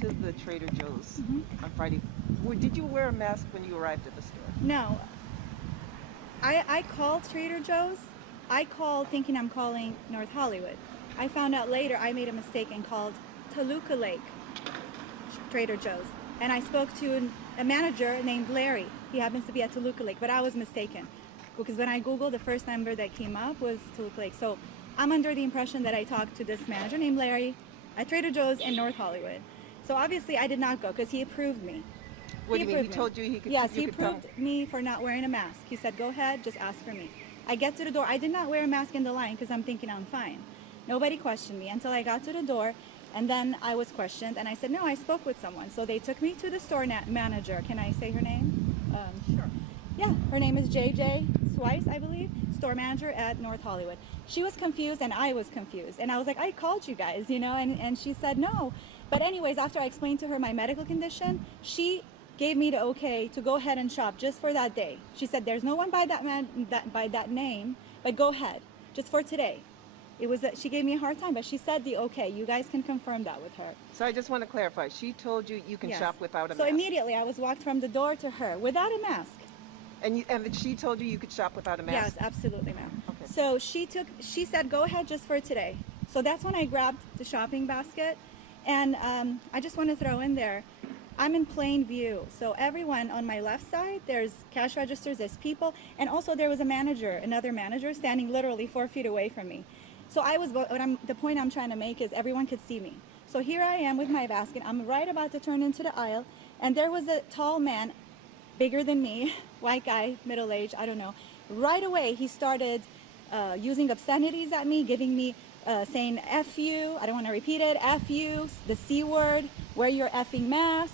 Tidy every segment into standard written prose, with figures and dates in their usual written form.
to the Trader Joe's on Friday. Did you wear a mask when you arrived at the store? No. I called Trader Joe's. I called thinking I'm calling North Hollywood. I found out later I made a mistake and called Toluca Lake Trader Joe's. And I spoke to a manager named Larry. He happens to be at Toluca Lake, but I was mistaken. Because when I Googled, the first number that came up was Toluca Lake. So I'm under the impression that I talked to this manager named Larry at Trader Joe's in North Hollywood. So obviously I did not go because he approved me. What do you mean? He told you he could? Yes, you he could come? approved me for not wearing a mask. He said, go ahead, just ask for me. I get to the door. I did not wear a mask in the line because I'm thinking I'm fine. Nobody questioned me until I got to the door, and then I was questioned, and I said, no, I spoke with someone. So they took me to the store manager. Can I say her name? Sure. Yeah, her name is JJ Swice, I believe, store manager at North Hollywood. She was confused and I was confused. And I was like, I called you guys, you know, and she said no. But anyways, after I explained to her my medical condition, she gave me the okay to go ahead and shop just for that day. She said, there's no one by that name, but go ahead, just for today. It was that she gave me a hard time, but she said the okay. You guys can confirm that with her. So I just want to clarify. She told you you can Yes. shop without a So mask. immediately I was walked from the door to her without a mask. And she told you you could shop without a mask? Yes, absolutely, ma'am. Okay. So she said, go ahead just for today. So that's when I grabbed the shopping basket. And I just want to throw in there, I'm in plain view. So everyone on my left side, there's cash registers, there's people. And also there was a manager, another manager standing literally 4 feet away from me. So the point I'm trying to make is everyone could see me. So here I am with my basket. I'm right about to turn into the aisle. And there was a tall man, bigger than me, white guy, middle-aged, I don't know. Right away, he started using obscenities at me, giving me, saying F you, I don't want to repeat it, F you, the C word, wear your effing mask,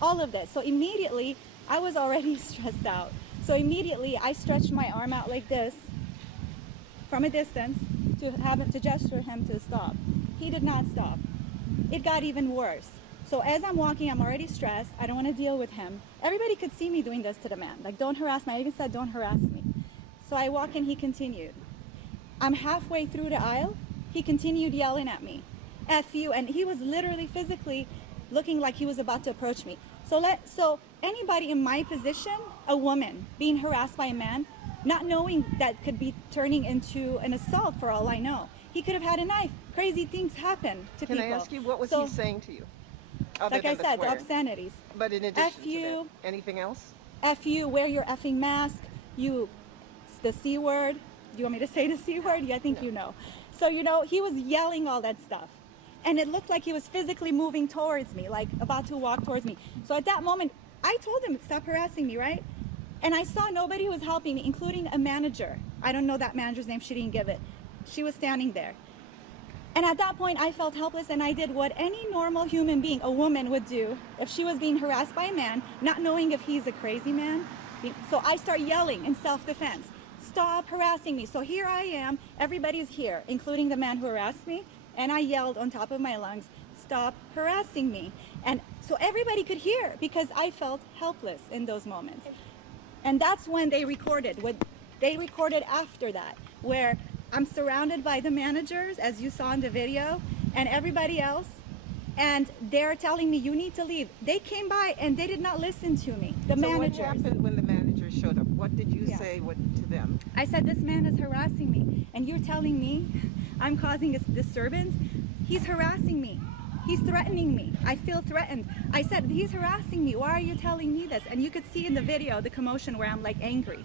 all of this. So immediately, I was already stressed out. So immediately, I stretched my arm out like this from a distance to gesture him to stop. He did not stop. It got even worse. So as I'm walking, I'm already stressed. I don't want to deal with him. Everybody could see me doing this to the man. Like, don't harass me. I even said, don't harass me. So I walk in, he continued. I'm halfway through the aisle. He continued yelling at me, F you. And he was literally physically looking like he was about to approach me. So anybody in my position, a woman being harassed by a man, not knowing that could be turning into an assault for all I know. He could have had a knife. Crazy things happen to people. Can I ask you, what was he saying to you? Like I said, obscenities. But in addition F you, to that, anything else? F you, wear your effing mask, the C word. Do you want me to say the C word? Yeah, I think you know. So, you know, he was yelling all that stuff. And it looked like he was physically moving towards me, like about to walk towards me. So at that moment, I told him, stop harassing me, right? And I saw nobody was helping me, including a manager. I don't know that manager's name, she didn't give it. She was standing there. And at that point, I felt helpless, and I did what any normal human being, a woman, would do if she was being harassed by a man, not knowing if he's a crazy man. So I start yelling in self-defense, stop harassing me. So here I am, everybody's here, including the man who harassed me, and I yelled on top of my lungs, stop harassing me. And so everybody could hear because I felt helpless in those moments. And that's when they recorded. What they recorded after that, where I'm surrounded by the managers, as you saw in the video, and everybody else, and they're telling me, you need to leave. They came by and they did not listen to me, the managers. So what happened when the managers showed up? What did you say to them? I said, this man is harassing me, and you're telling me I'm causing a disturbance? He's harassing me. He's threatening me. I feel threatened. I said, he's harassing me. Why are you telling me this? And you could see in the video the commotion where I'm like angry.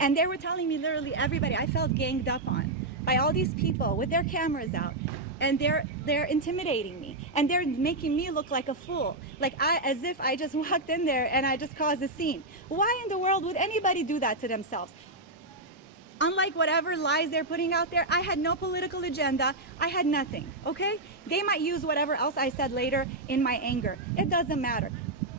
And they were telling me literally everybody. I felt ganged up on by all these people with their cameras out. And they're intimidating me. And they're making me look like a fool. As if I just walked in there and I just caused a scene. Why in the world would anybody do that to themselves? Unlike whatever lies they're putting out there, I had no political agenda. I had nothing, okay? They might use whatever else I said later in my anger. It doesn't matter.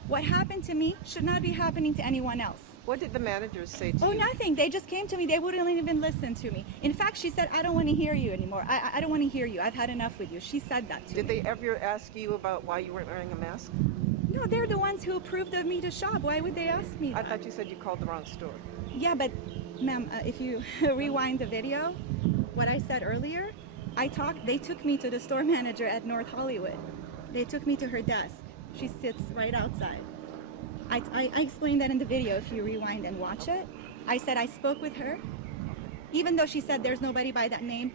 What happened to me should not be happening to anyone else. What did the managers say to you? Oh, nothing. They just came to me. They wouldn't even listen to me. In fact, she said, I don't want to hear you anymore. I don't want to hear you. I've had enough with you. She said that to me. Did they ever ask you about why you weren't wearing a mask? No, they're the ones who approved of me to shop. Why would they ask me that? I thought you said you called the wrong store. Yeah, but ma'am, if you rewind the video, what I said earlier, they took me to the store manager at North Hollywood. They took me to her desk. She sits right outside. I explained that in the video if you rewind and watch it. I said I spoke with her, even though she said there's nobody by that name.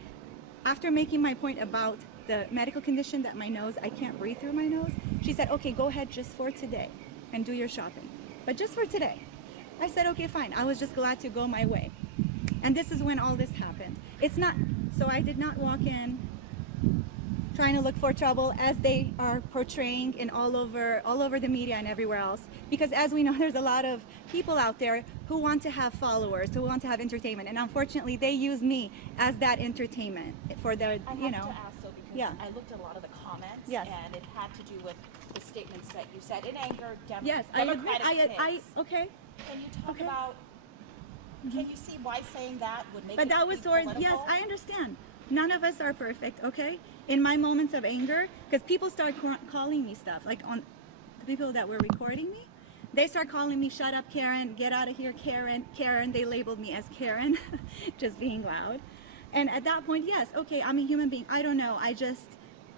After making my point about the medical condition that my nose, I can't breathe through my nose, she said, okay, go ahead just for today and do your shopping. But just for today. I said, okay, fine. I was just glad to go my way. And this is when all this happened. It's not, so I did not walk in trying to look for trouble as they are portraying in all over the media and everywhere else. Because as we know, there's a lot of people out there who want to have followers, who want to have entertainment. And unfortunately, they use me as that entertainment for their, you know. I have to ask though, because Yeah. I looked at a lot of the comments, Yes. and it had to do with the statements that you said in anger. Yes, I agree. Democratic pigs. Okay. Can you talk Okay. about? Can you see why saying that would make? But it that was be towards, political? yes, I understand. None of us are perfect, okay? In my moments of anger, because people start calling me stuff, like on the people that were recording me, they start calling me, shut up, Karen, get out of here, Karen, Karen. They labeled me as Karen, just being loud. And at that point, yes, okay, I'm a human being. I don't know.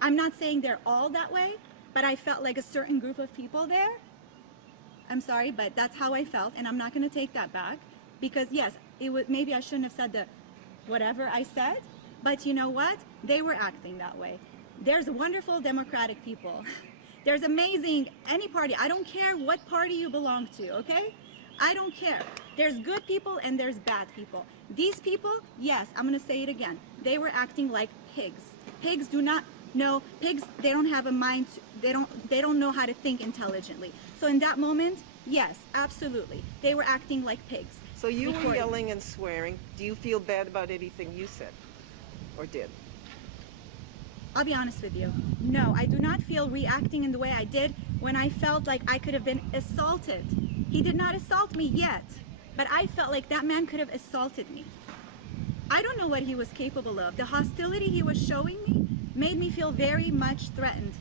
I'm not saying they're all that way, but I felt like a certain group of people there. I'm sorry, but that's how I felt, and I'm not going to take that back. Because yes, maybe I shouldn't have said whatever I said, but you know what? They were acting that way. There's wonderful democratic people. There's amazing, any party. I don't care what party you belong to, okay? I don't care. There's good people and there's bad people. These people, yes, I'm gonna say it again. They were acting like pigs. Pigs do not know, pigs, they don't have a mind, they don't know how to think intelligently. So in that moment, yes, absolutely. They were acting like pigs. So you were Recording. yelling and swearing. Do you feel bad about anything you said or did? I'll be honest with you. No, I do not feel reacting in the way I did when I felt like I could have been assaulted. He did not assault me yet, but I felt like that man could have assaulted me. I don't know what he was capable of. The hostility he was showing me made me feel very much threatened.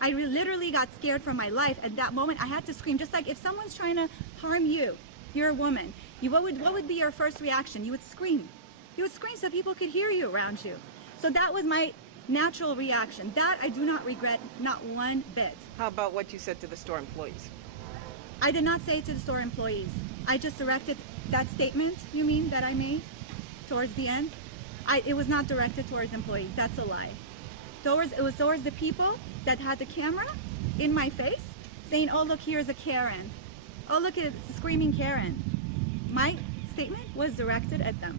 I literally got scared for my life. At that moment, I had to scream. Just like if someone's trying to harm you, you're a woman, what would be your first reaction? You would scream. You would scream so people could hear you around you. So that was my natural reaction. That I do not regret, not one bit. How about what you said to the store employees? I did not say it to the store employees. I just directed that statement, you mean, that I made towards the end? It was not directed towards employees. That's a lie. It was towards the people that had the camera in my face saying, oh, look, here's a Karen. Oh, look, it's a screaming Karen. My statement was directed at them.